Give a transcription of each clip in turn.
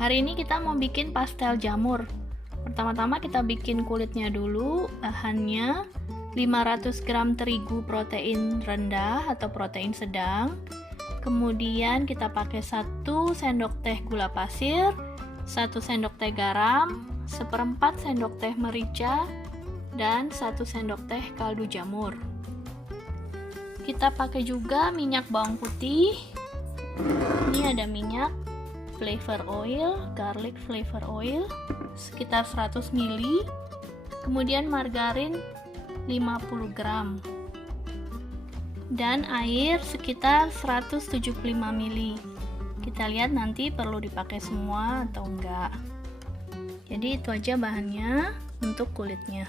Hari ini kita mau bikin pastel jamur. Pertama-tama kita bikin kulitnya dulu. Bahannya 500 gram terigu protein rendah atau protein sedang. Kemudian kita pakai 1 sendok teh gula pasir, 1 sendok teh garam, 1/4 sendok teh merica, dan 1 sendok teh kaldu jamur. Kita pakai juga minyak bawang putih. Ini ada minyak flavor oil, garlic flavor oil sekitar 100 ml. Kemudian margarin 50 gram. Dan air sekitar 175 ml. Kita lihat nanti perlu dipakai semua atau enggak. Jadi itu aja bahannya untuk kulitnya.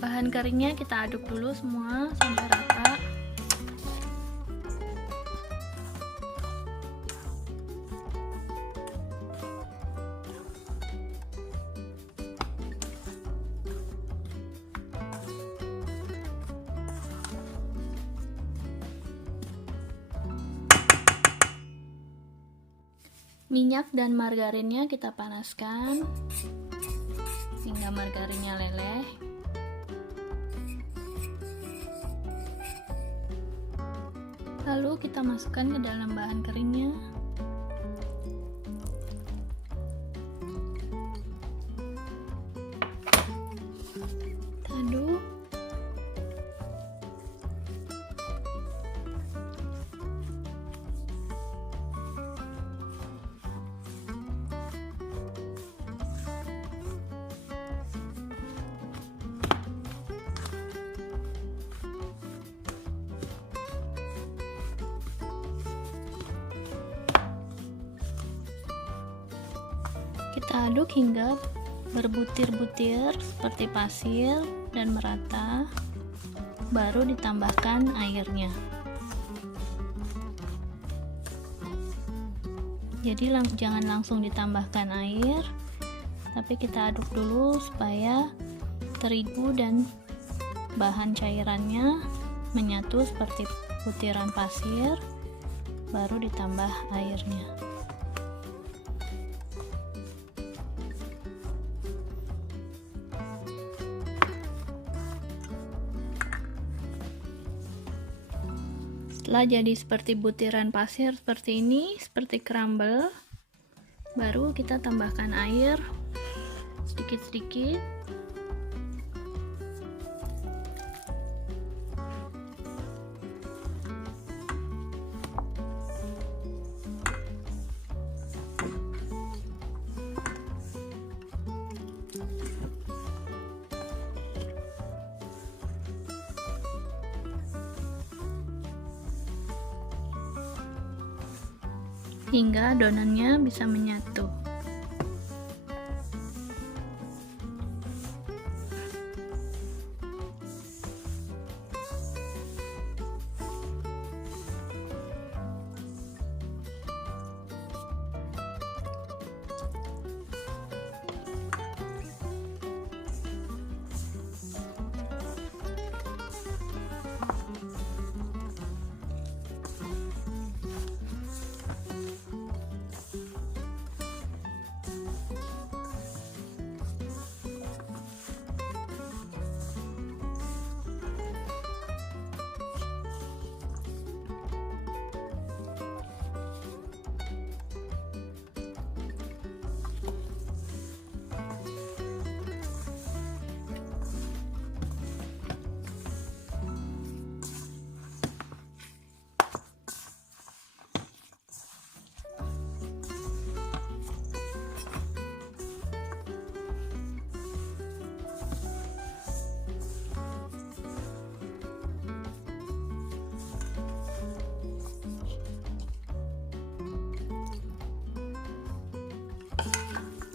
Bahan keringnya kita aduk dulu semua sampai rata. Minyak dan margarinnya kita panaskan hingga margarinnya leleh. Lalu kita masukkan ke dalam bahan keringnya. Kita aduk. Kita aduk hingga berbutir-butir seperti pasir dan merata, baru ditambahkan airnya. Jadi jangan langsung ditambahkan air, tapi kita aduk dulu supaya terigu dan bahan cairannya menyatu seperti butiran pasir, baru ditambah airnya. Setelah jadi seperti butiran pasir seperti ini, seperti crumble, baru kita tambahkan air sedikit-sedikit. Hingga adonannya bisa menyatu.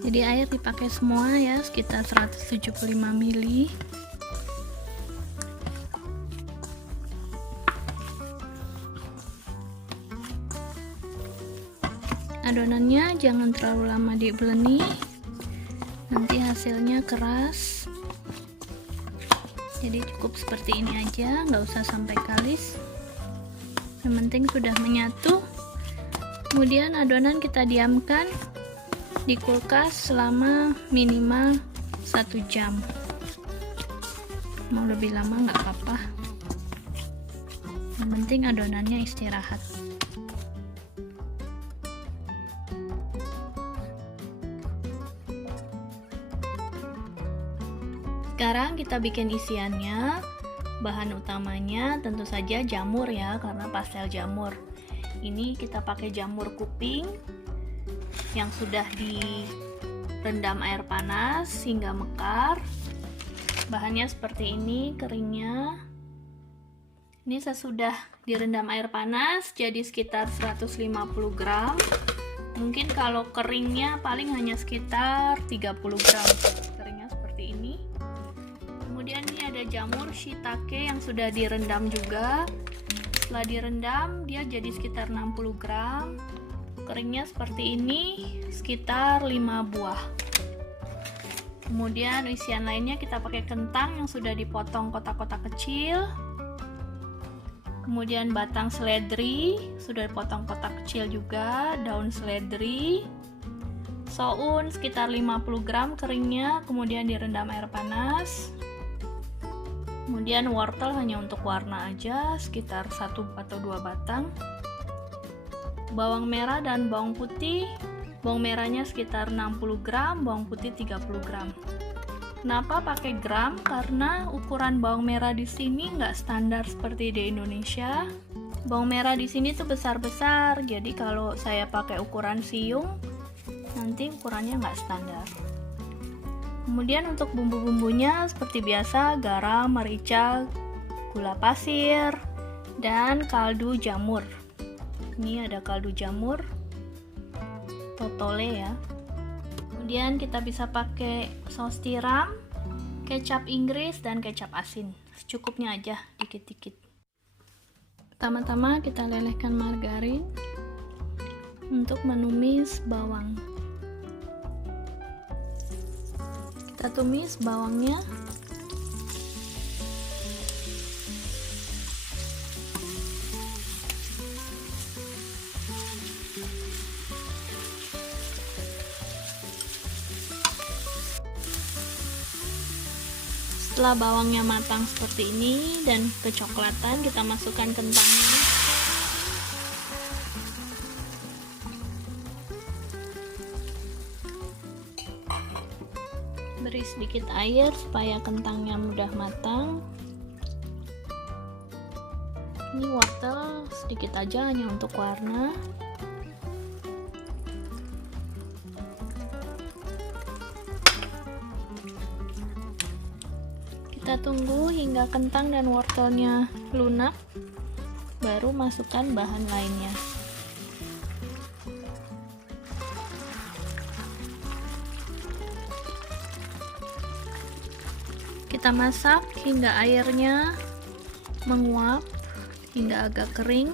Jadi air dipakai semua ya, sekitar 175 ml. Adonannya jangan terlalu lama dibeleni, nanti hasilnya keras. Jadi cukup seperti ini aja, nggak usah sampai kalis. Yang penting sudah menyatu. Kemudian adonan kita diamkan di kulkas selama minimal 1 jam. Mau lebih lama nggak apa-apa, yang penting adonannya istirahat. Sekarang kita bikin isiannya. Bahan utamanya tentu saja jamur ya, karena pastel jamur. Ini kita pakai jamur kuping yang sudah direndam air panas hingga mekar. Bahannya seperti ini keringnya. Ini sesudah direndam air panas jadi sekitar 150 gram. Mungkin kalau keringnya paling hanya sekitar 30 gram. Keringnya seperti ini. Kemudian ini ada jamur shiitake yang sudah direndam juga. Setelah direndam dia jadi sekitar 60 gram. Keringnya seperti ini, sekitar 5 buah. Kemudian isian lainnya kita pakai kentang yang sudah dipotong kotak-kotak kecil. Kemudian batang seledri sudah dipotong kotak kecil juga, daun seledri. Soun sekitar 50 gram keringnya, kemudian direndam air panas. Kemudian wortel hanya untuk warna aja, sekitar 1 atau 2 batang. Bawang merah dan bawang putih, bawang merahnya sekitar 60 gram, bawang putih 30 gram. Kenapa pakai gram? Karena ukuran bawang merah di sini nggak standar seperti di Indonesia. Bawang merah di sini tuh besar-besar, jadi kalau saya pakai ukuran siung, nanti ukurannya nggak standar. Kemudian untuk bumbu-bumbunya seperti biasa, garam, merica, gula pasir, dan kaldu jamur. Ini ada kaldu jamur, totole ya. Kemudian kita bisa pakai saus tiram, kecap Inggris, dan kecap asin. Secukupnya aja, dikit-dikit. Pertama-tama kita lelehkan margarin untuk menumis bawang. Kita tumis bawangnya. Setelah bawangnya matang seperti ini dan kecoklatan, kita masukkan kentangnya. Beri sedikit air supaya kentangnya mudah matang. Ini wortel sedikit aja, hanya untuk warna. Kita tunggu hingga kentang dan wortelnya lunak, baru masukkan bahan lainnya. Kita masak hingga airnya menguap hingga agak kering,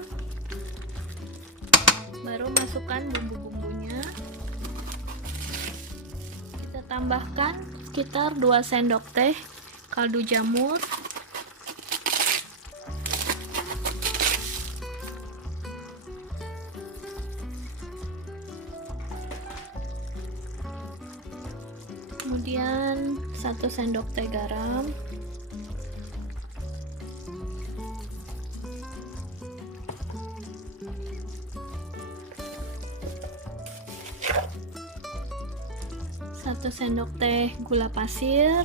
baru masukkan bumbu-bumbunya. Kita tambahkan sekitar 2 sendok teh kaldu jamur, kemudian 1 sendok teh garam, satu sendok teh gula pasir,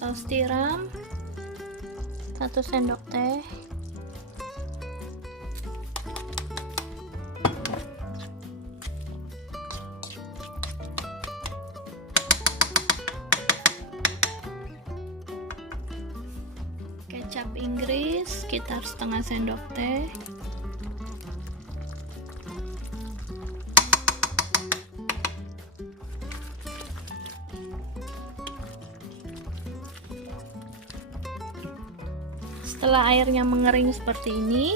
saus tiram 1 sendok teh, kecap Inggris sekitar setengah sendok teh, setelah airnya mengering seperti ini,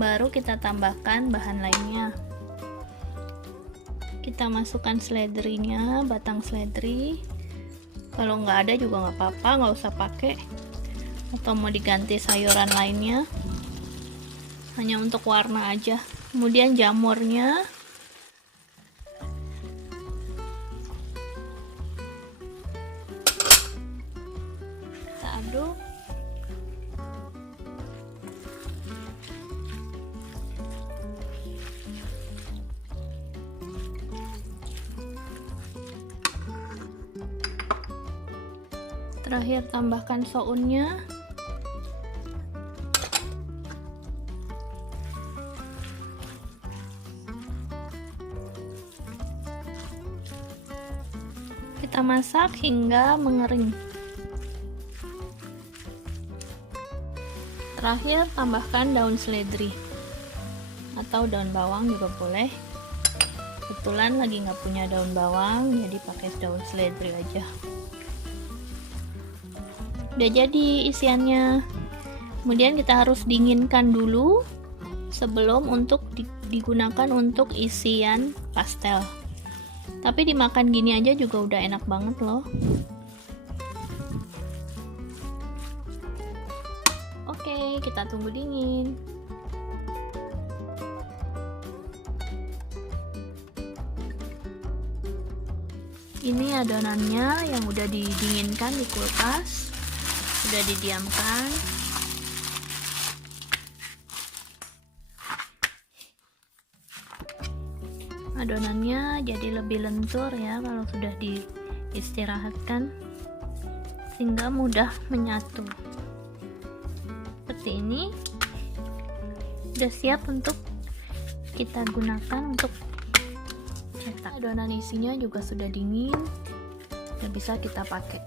baru kita tambahkan bahan lainnya. Kita masukkan seledrinya, batang seledri. Kalau nggak ada juga nggak apa-apa, nggak usah pakai. atau mau diganti sayuran lainnya, hanya untuk warna aja. Kemudian jamurnya kita aduk. Terakhir tambahkan sounnya. Kita masak hingga mengering. Terakhir tambahkan daun seledri atau daun bawang juga boleh. Kebetulan lagi nggak punya daun bawang, jadi pakai daun seledri aja. Udah jadi isiannya. Kemudian kita harus dinginkan dulu sebelum digunakan untuk isian pastel. Tapi dimakan gini aja juga udah enak banget loh. Oke, kita tunggu dingin. Ini adonannya yang udah didinginkan di kulkas, sudah didiamkan. Adonannya jadi lebih lentur ya kalau sudah diistirahatkan, sehingga mudah menyatu. Seperti ini, udah siap untuk kita gunakan untuk cetak. Adonan isinya juga sudah dingin, udah bisa kita pakai.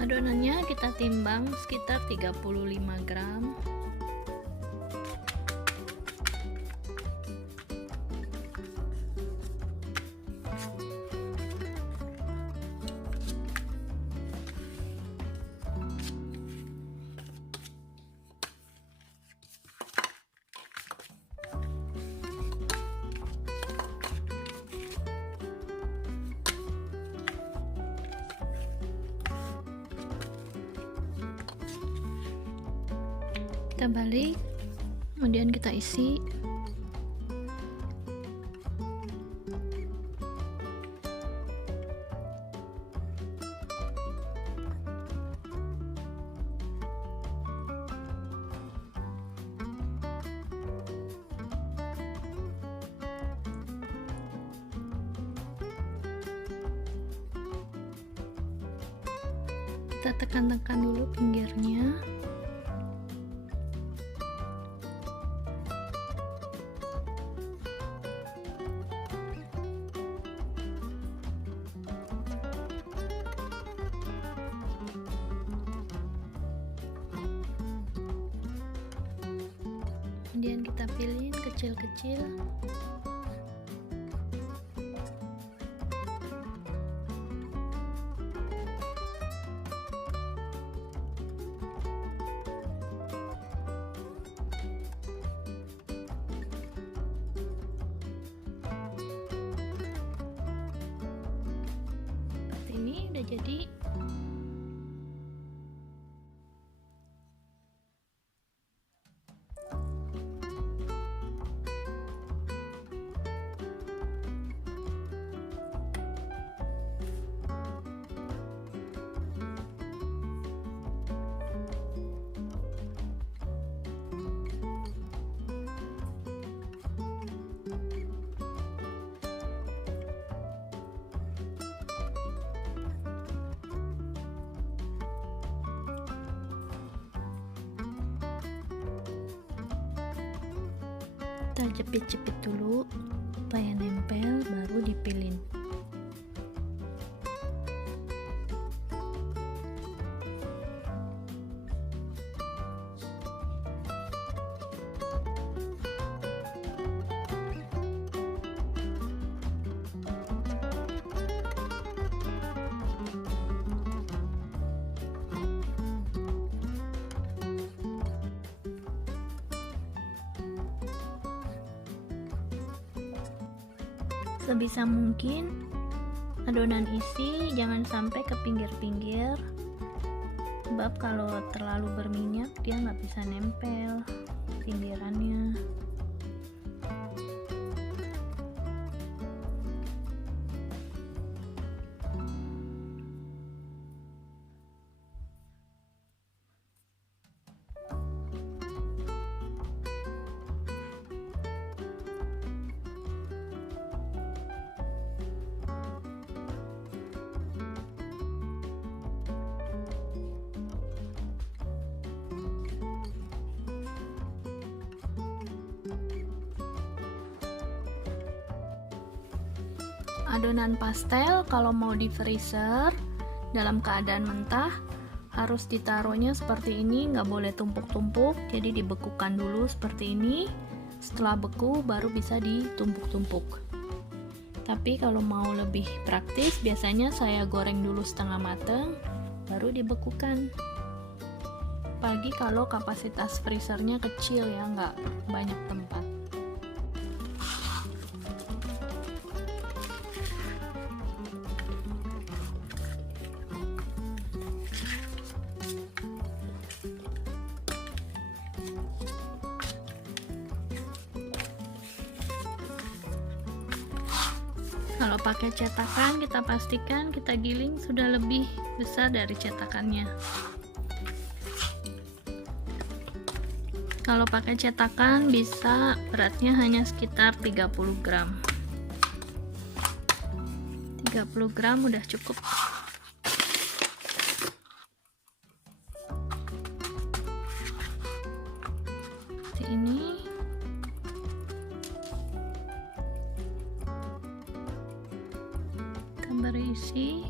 Adonannya kita timbang sekitar 35 gram. Kita balik, kemudian kita isi. Kita tekan-tekan dulu pinggirnya. Kemudian kita pilih kecil-kecil. Seperti ini udah jadi. Kita jepit-jepit dulu supaya nempel, baru dipilin. Sebisa mungkin adonan isi jangan sampai ke pinggir-pinggir, sebab kalau terlalu berminyak dia nggak bisa nempel pinggirannya. Adonan pastel kalau mau di freezer dalam keadaan mentah harus ditaruhnya seperti ini, nggak boleh tumpuk-tumpuk, jadi dibekukan dulu seperti ini. Setelah beku baru bisa ditumpuk-tumpuk. Tapi kalau mau lebih praktis biasanya saya goreng dulu setengah mateng baru dibekukan. Apalagi kalau kapasitas freezernya kecil ya, nggak banyak tempat. Kalau pakai cetakan, kita pastikan kita giling sudah lebih besar dari cetakannya. Kalau pakai cetakan bisa beratnya hanya sekitar 30 gram. 30 gram udah cukup. Seperti ini. Berisi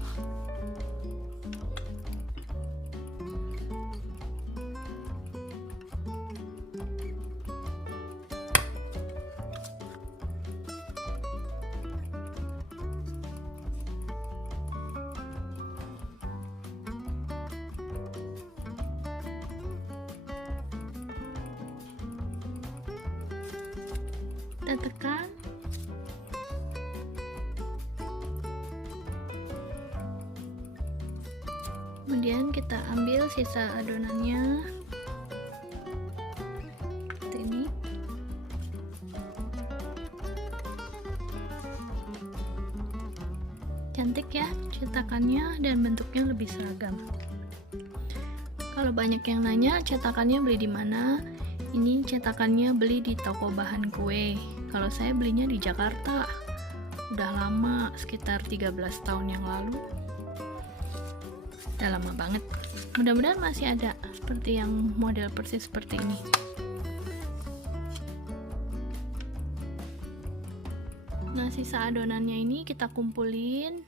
kita tekan. Kemudian kita ambil sisa adonannya seperti ini. Cantik ya cetakannya dan bentuknya lebih seragam. Kalau banyak yang nanya cetakannya beli di mana? Ini cetakannya beli di toko bahan kue. Kalau saya belinya di Jakarta. Udah lama, sekitar 13 tahun yang lalu. Udah lama banget. Mudah-mudahan masih ada seperti yang model persis seperti ini. Nah, sisa adonannya ini kita kumpulin,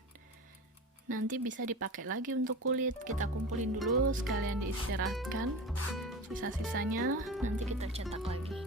nanti bisa dipakai lagi untuk kulit. Kita kumpulin dulu sekalian diistirahatkan. Sisa-sisanya nanti kita cetak lagi.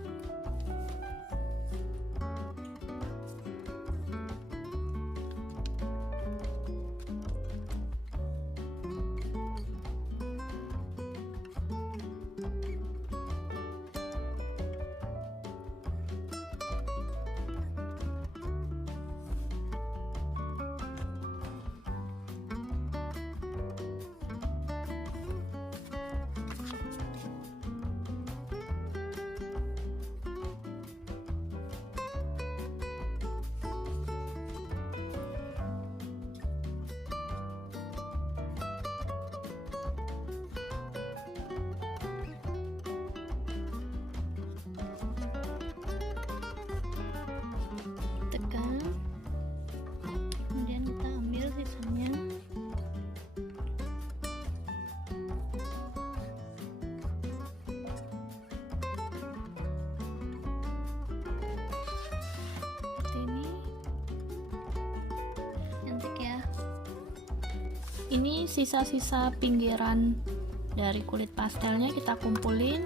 Ini sisa-sisa pinggiran dari kulit pastelnya kita kumpulin,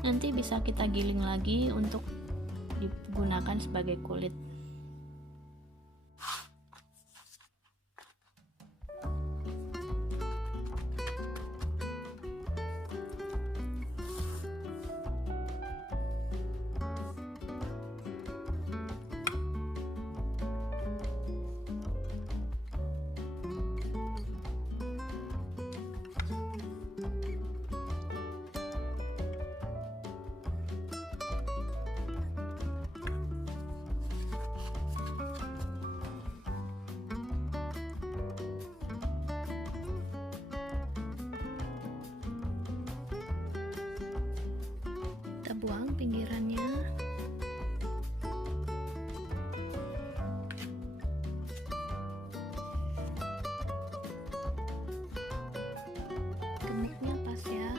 nanti bisa kita giling lagi untuk digunakan sebagai kulit. Kita buang pinggirannya. Gemuknya pas ya.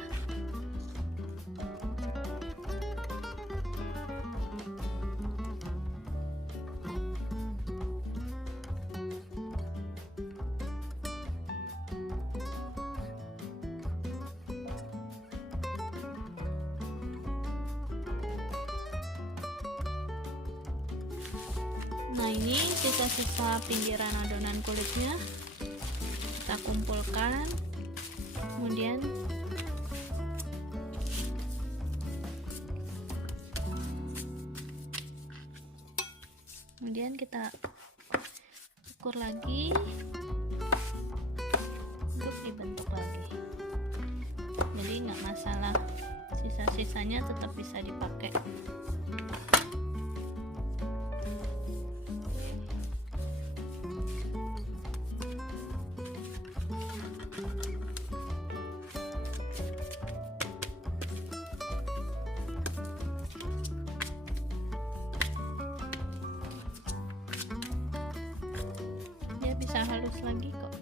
Nah, ini sisa-sisa pinggiran adonan kulitnya kita kumpulkan, kemudian kita ukur lagi untuk dibentuk lagi. Jadi nggak masalah, sisa-sisanya tetap bisa dipakai. Bisa halus lagi kok.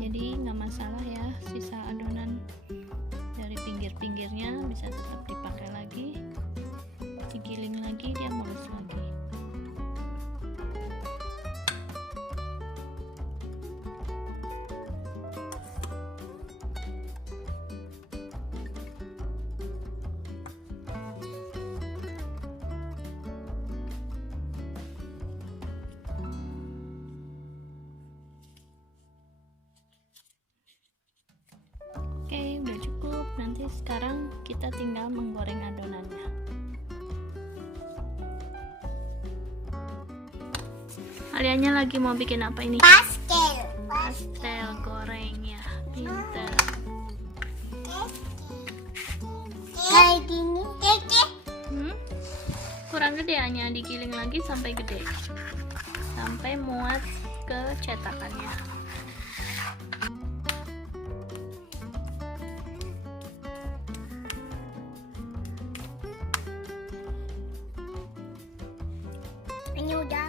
Jadi nggak masalah ya, sisa adonan pinggir-pinggirnya bisa tetap dipakai lagi, digiling lagi, dia mulus lagi. Oke, udah cukup. Nanti sekarang kita tinggal menggoreng adonannya. Kaliannya lagi mau bikin apa ini? Pastel goreng ya, pinter. Kayak gini. Kurang gede, hanya digiling lagi sampai gede, sampai muat ke cetakannya. Ini udah.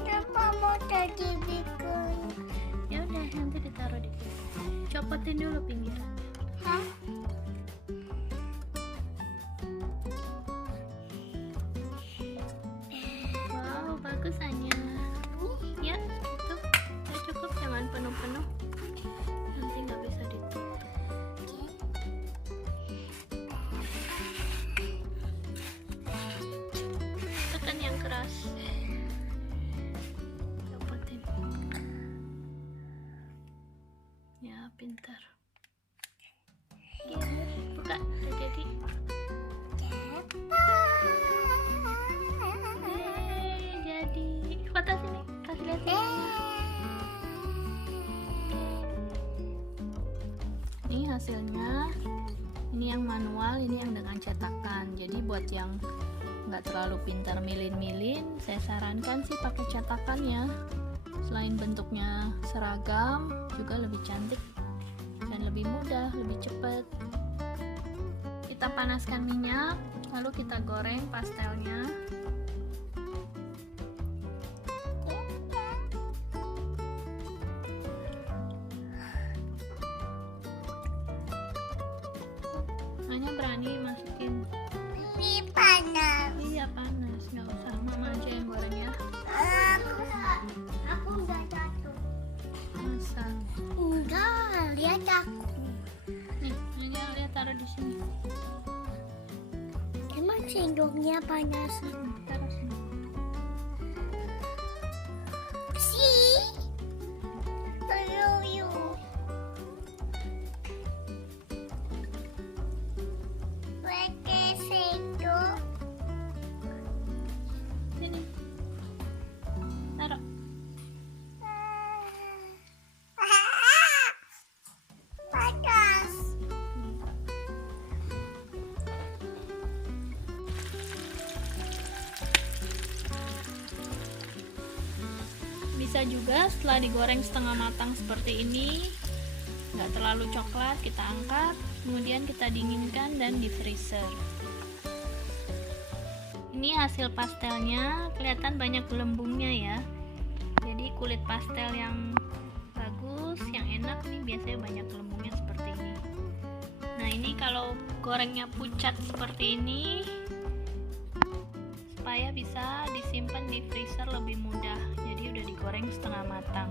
Kenapa mau tadi bikin? Ya udah, nanti ditaruh di piring. Copotin dulu pinggirannya. Hah? Wow, bagus Anya. Ya, gitu. Ya cukup, jangan penuh-penuh. Nanti nggak bisa ditutup. Tekan yang keras. Copotin. Ya, pintar. Ya, buka. Udah jadi. Jadi. Foto sini. Kasih lihat sini. Ini hasilnya. Ini yang manual, ini yang dengan cetakan. Jadi buat yang nggak terlalu pintar milin-milin, saya sarankan sih pakai cetakan ya. Selain bentuknya seragam, juga lebih cantik dan lebih mudah, lebih cepat. Kita panaskan minyak, lalu kita goreng pastelnya. Hanya berani masukin. Ini panas. Iya panas, nggak usah, mama aja yang goreng ya. Aku nggak jatuh. Masa? Enggak, lihat aku. Nih, lihat taruh di sini. Emang sendoknya panas. Taruh sini. See? You. Pakai sendok. Sini. Taruh. Panas. Bisa juga setelah digoreng setengah matang seperti ini, nggak terlalu coklat, kita angkat, kemudian kita dinginkan dan di freezer. Ini hasil pastelnya, kelihatan banyak gelembungnya ya. Jadi kulit pastel yang bagus, yang enak nih biasanya banyak gelembungnya seperti ini. Nah ini kalau gorengnya pucat seperti ini, supaya bisa disimpan di freezer lebih mudah. Jadi udah digoreng setengah matang.